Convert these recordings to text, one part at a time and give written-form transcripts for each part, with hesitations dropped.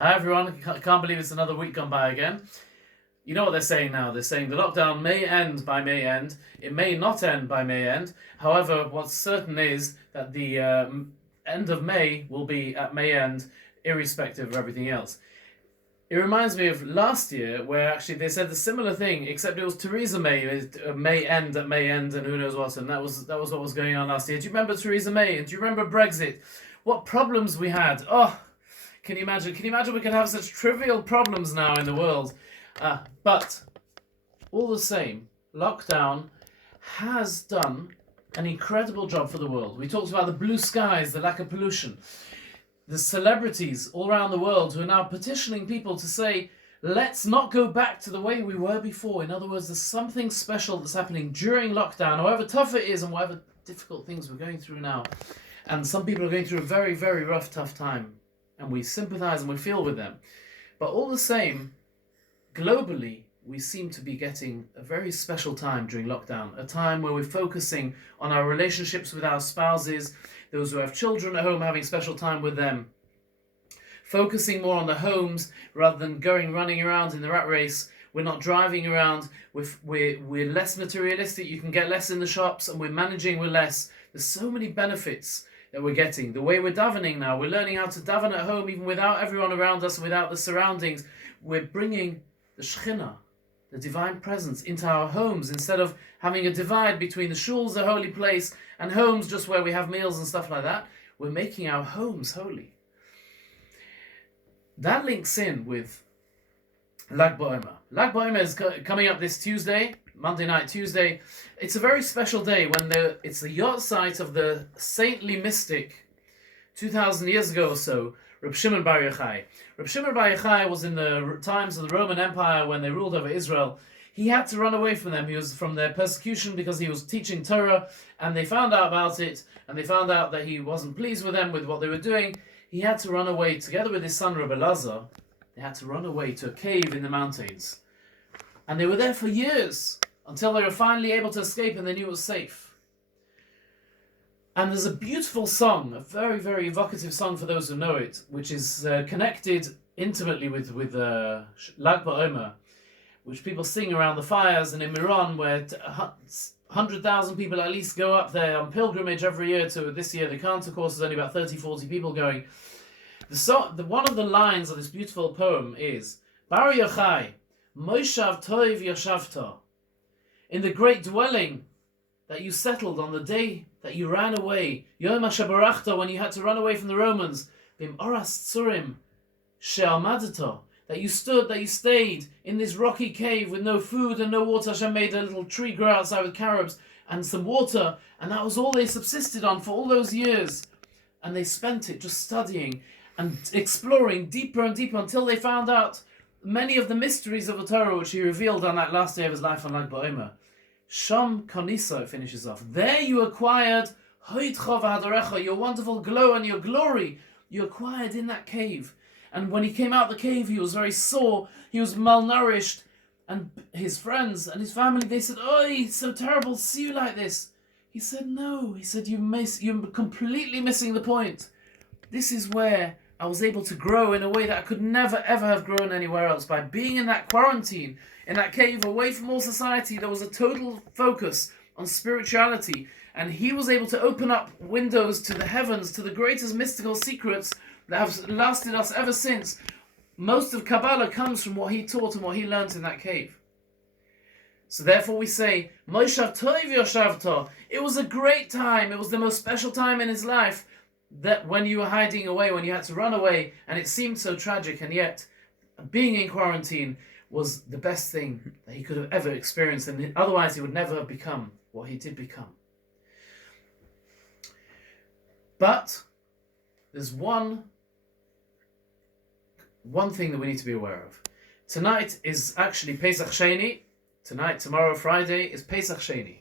Hi everyone, I can't believe it's another week gone by again. You know what they're saying now? They're saying the lockdown may end by May end, it may not end by May end. However, what's certain is that the end of May will be at May end, irrespective of everything else. It reminds me of last year, where actually they said the similar thing, except it was Theresa May, May end at May end, and who knows what, and that was what was going on last year. Do you remember Theresa May? And do you remember Brexit? What problems we had! Oh, can you imagine? Can you imagine we could have such trivial problems now in the world? But all the same, lockdown has done an incredible job for the world. We talked about the blue skies, the lack of pollution, the celebrities all around the world who are now petitioning people to say, let's not go back to the way we were before. In other words, there's something special that's happening during lockdown, however tough it is and whatever difficult things we're going through now. And some people are going through a very, very rough, tough time. And we sympathize and we feel with them. But all the same, globally, we seem to be getting a very special time during lockdown, a time where we're focusing on our relationships with our spouses, those who have children at home, having special time with them, focusing more on the homes rather than running around in the rat race. We're not driving around, we're less materialistic, you can get less in the shops, and we're managing with less. There's so many benefits that we're getting. The way we're davening now, we're learning how to daven at home even without everyone around us, without the surroundings. We're bringing the Shekhinah, the divine presence, into our homes instead of having a divide between the shuls, the holy place, and homes just where we have meals and stuff like that. We're making our homes holy. That links in with Lag BaOmer. Lag BaOmer is coming up this Tuesday, Monday night, Tuesday. It's a very special day when it's the yahrzeit of the saintly mystic 2,000 years ago or so, Reb Shimon Bar Yochai. Reb Shimon Bar Yochai was in the times of the Roman Empire when they ruled over Israel. He had to run away from them. He was from their persecution because he was teaching Torah, and they found out about it, and they found out that he wasn't pleased with them, with what they were doing. He had to run away, together with his son Rabbi Lazar. They had to run away to a cave in the mountains. And they were there for years, until they were finally able to escape and they knew it was safe. And there's a beautiful song, a very, very evocative song for those who know it, which is connected intimately with Lag BaOmer, which people sing around the fires, and in Miran, where 100,000 people at least go up there on pilgrimage every year. To this year, they can't, of course, there's only about 30, 40 people going. One of the lines of this beautiful poem is, Bar Yochai, Moshav Toiv Yashavta, in the great dwelling that you settled on the day that you ran away, Yom HaShabarachta, when you had to run away from the Romans, Bim Oras Tzurim She'almadata, that you stood, that you stayed in this rocky cave with no food and no water. Hashem made a little tree grow outside with carobs and some water, and that was all they subsisted on for all those years. And they spent it just studying and exploring deeper and deeper until they found out many of the mysteries of the Torah, which he revealed on that last day of his life on Lag BaOmer. Sham Kanisa, it finishes off. There you acquired Hoitcha v'Hadarecha, your wonderful glow and your glory. You acquired in that cave. And when he came out the cave, he was very sore. He was malnourished. And his friends and his family, they said, "Oh, it's so terrible to see you like this." He said, "No." He said, "You're completely missing the point. This is where I was able to grow in a way that I could never ever have grown anywhere else. By being in that quarantine, in that cave, away from all society, there was a total focus on spirituality. And he was able to open up windows to the heavens, to the greatest mystical secrets that have lasted us ever since. Most of Kabbalah comes from what he taught and what he learned in that cave. So therefore we say, Moshav Toiv Yoshavta. It was a great time. It was the most special time in his life. That when you were hiding away, when you had to run away, and it seemed so tragic, and yet being in quarantine was the best thing that he could have ever experienced, and otherwise he would never have become what he did become. But there's one thing that we need to be aware of. Tonight is actually Pesach Sheni. Tonight, tomorrow, Friday, is Pesach Sheni.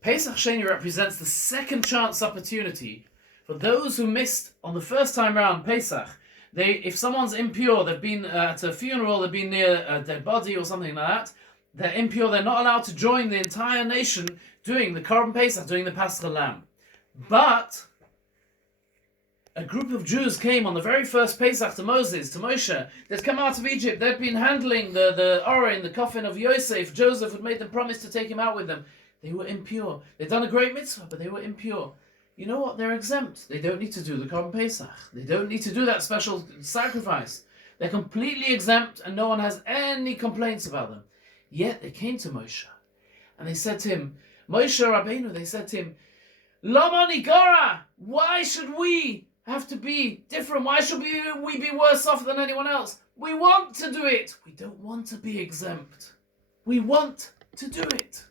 Pesach Sheni represents the second chance opportunity for those who missed on the first time round Pesach. If someone's impure, they've been at a funeral, they've been near a dead body or something like that, they're impure, they're not allowed to join the entire nation doing the Korban Pesach, doing the Paschal Lamb. But a group of Jews came on the very first Pesach to Moses, to Moshe. They'd come out of Egypt. They'd been handling the Oren, the coffin of Yosef. Joseph had made them promise to take him out with them. They were impure. They'd done a great mitzvah, but they were impure. You know what? They're exempt. They don't need to do the Korban Pesach. They don't need to do that special sacrifice. They're completely exempt, and no one has any complaints about them. Yet they came to Moshe, and they said to him, Moshe Rabbeinu, they said to him, Lama Nigara, why should we have to be different? Why should we be worse off than anyone else? We want to do it. We don't want to be exempt. We want to do it.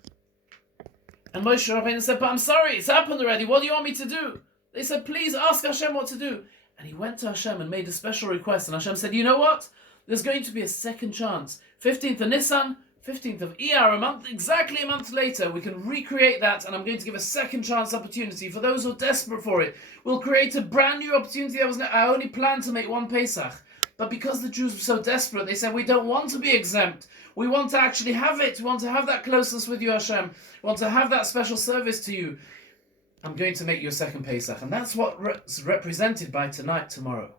And Moshe Rabbeinu said, but I'm sorry, it's happened already. What do you want me to do? They said, please ask Hashem what to do. And he went to Hashem and made a special request. And Hashem said, you know what? There's going to be a second chance. 15th of Nisan, 15th of Iyar, exactly a month later, we can recreate that, and I'm going to give a second chance opportunity for those who are desperate for it. We'll create a brand new opportunity. I only planned to make one Pesach. But because the Jews were so desperate, they said, we don't want to be exempt. We want to actually have it. We want to have that closeness with you, Hashem. We want to have that special service to you. I'm going to make you a second Pesach. And that's what's represented by tonight, tomorrow.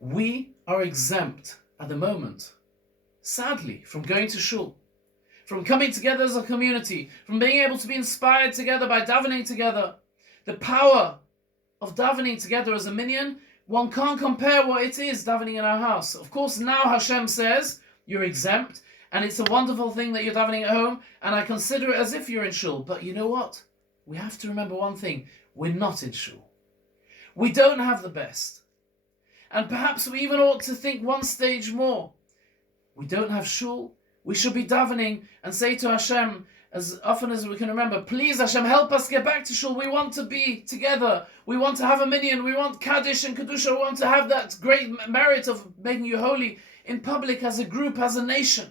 We are exempt at the moment, sadly, from going to shul, from coming together as a community, from being able to be inspired together by davening together. The power of davening together as a minyan, one can't compare what it is davening in our house. Of course, now Hashem says you're exempt, and it's a wonderful thing that you're davening at home, and I consider it as if you're in shul. But you know what? We have to remember one thing. We're not in shul. We don't have the best. And perhaps we even ought to think one stage more. We don't have shul. We should be davening and say to Hashem, as often as we can remember, please Hashem, help us get back to shul. We want to be together. We want to have a minyan. We want Kaddish and Kedusha. We want to have that great merit of making you holy in public, as a group, as a nation,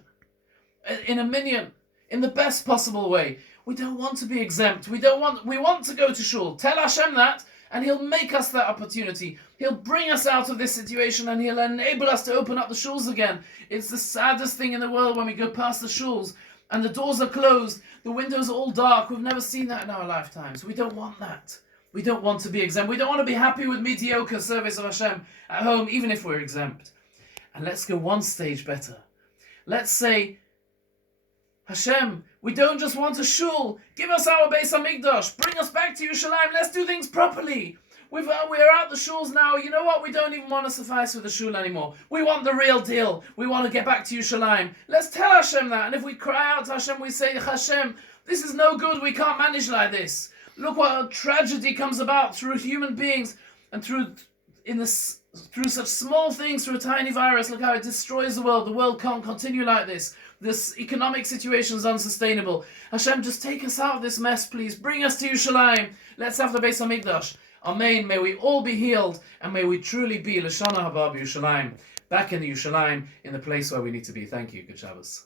in a minyan, in the best possible way. We don't want to be exempt. We want to go to shul. Tell Hashem that, and He'll make us that opportunity. He'll bring us out of this situation, and He'll enable us to open up the shuls again. It's the saddest thing in the world when we go past the shuls and the doors are closed, the windows are all dark. We've never seen that in our lifetimes. We don't want that. We don't want to be exempt. We don't want to be happy with mediocre service of Hashem at home, even if we're exempt. And let's go one stage better. Let's say, Hashem, we don't just want a shul. Give us our Beis HaMikdash. Bring us back to Yerushalayim. Let's do things properly. We're out the shuls now. You know what? We don't even want to suffice with the shul anymore. We want the real deal. We want to get back to Yerushalayim. Let's tell Hashem that. And if we cry out to Hashem, we say, Hashem, this is no good. We can't manage like this. Look what a tragedy comes about through human beings and through such small things, through a tiny virus. Look how it destroys the world. The world can't continue like this. This economic situation is unsustainable. Hashem, just take us out of this mess, please. Bring us to Yerushalayim. Let's have the Beis HaMikdash. Amen. May we all be healed, and may we truly be L'shana haba b'Yerushalayim, back in the Yerushalayim, in the place where we need to be. Thank you. Good Shabbos.